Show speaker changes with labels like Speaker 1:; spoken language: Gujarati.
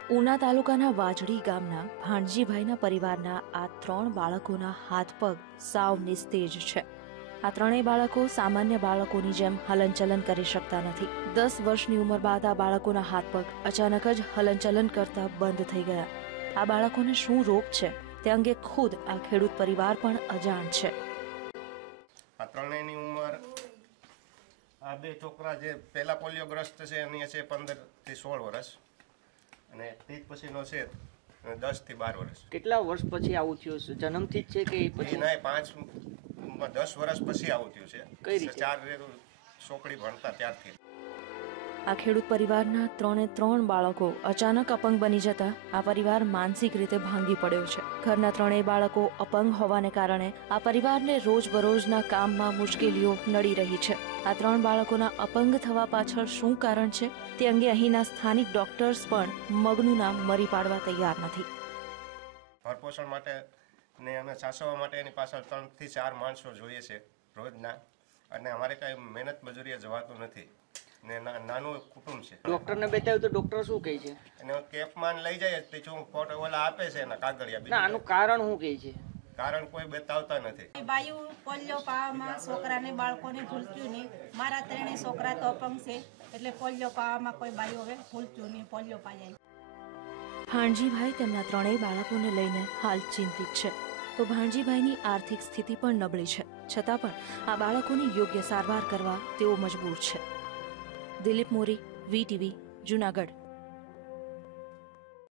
Speaker 1: ઉના તાલુકાના વાજડી ગામના ભાણજીભાઈના પરિવારના આ 3 બાળકોના હાથ પગ સાવ નિસ્તેજ છે. આ 3 બાળકો સામાન્ય બાળકોની જેમ હલનચલન કરી શકતા નથી. 10 વર્ષની ઉંમર બાદ આ બાળકોના હાથ પગ અચાનક જ હલનચલન કરતા બંધ થઈ ગયા. આ બાળકોને શું રોગ છે તે અંગે ખુદ આ ખેડૂત પરિવાર પણ અજાણ છે.
Speaker 2: આ 3ની ઉંમર, આ 2 છોકરા જે પહેલા પોલિયોગ્રસ્ત છે એની છે 15 થી 16 વર્ષ અને તે પછીનો છે 10 થી 12 વર્ષ.
Speaker 3: કેટલા વર્ષ પછી આવું થયું છે? જન્મથી જ છે કે પછી?
Speaker 2: નહીં, 10 વર્ષ પછી આવું થયું છે.
Speaker 3: કઈ રીતે?
Speaker 2: 4 છોકરી ભણતા ત્યારથી.
Speaker 1: આ ખેડૂત પરિવારના 3 બાળકો અચાનક અપંગ બની જતા આ પરિવાર માનસિક રીતે ભાંગી પડ્યો છે. ઘરના 3 બાળકો અપંગ હોવાને કારણે આ પરિવારને રોજબરોજના કામમાં મુશ્કેલીઓ નડી રહી છે. આ 3 બાળકોના અપંગ થવા પાછળ શું કારણ છે તે અંગે અહીંના સ્થાનિક ડોક્ટર્સ પણ મગનું નામ મરી પાડવા તૈયાર નથી.
Speaker 2: ભરપોષણ માટે ને અમે સાચવવા માટે એની પાછળ 3 થી 4 માણસો જોઈએ છે રોજના, અને અમારે કાંઈ મહેનત મજૂરીએ જવાતું નથી ને નાનું કુટુંબ છે.
Speaker 3: ડોક્ટરને બતાવ્યું તો ડોક્ટર શું કહે છે?
Speaker 2: એને કેપમાં લઈ જાય તે શું ફોટો ઓલા આપે છે એના કાગળિયા.
Speaker 3: ના, આનું કારણ શું કહે છે?
Speaker 2: કારણ કોઈ બતાવતા નથી.
Speaker 4: બાયુ પોલિયો પાવામાં છોકરાને બાળકોને ભૂલતું નહીં. મારા 3 છોકરા તો અપંગ છે એટલે પોલિયો પાવામાં કોઈ બાયુ હવે ભૂલતું નહીં, પોલિયો પાય.
Speaker 1: ભાણજીભાઈ તેમના 3 બાળકોને લઈને હાલ ચિંતિત છે. તો ભાણજીભાઈની આર્થિક સ્થિતિ પણ નબળી છે, છતાં પણ આ બાળકોની યોગ્ય સારવાર કરવા તેઓ મજબૂર છે. દિલીપ મોરી, VTV, જૂનાગઢ.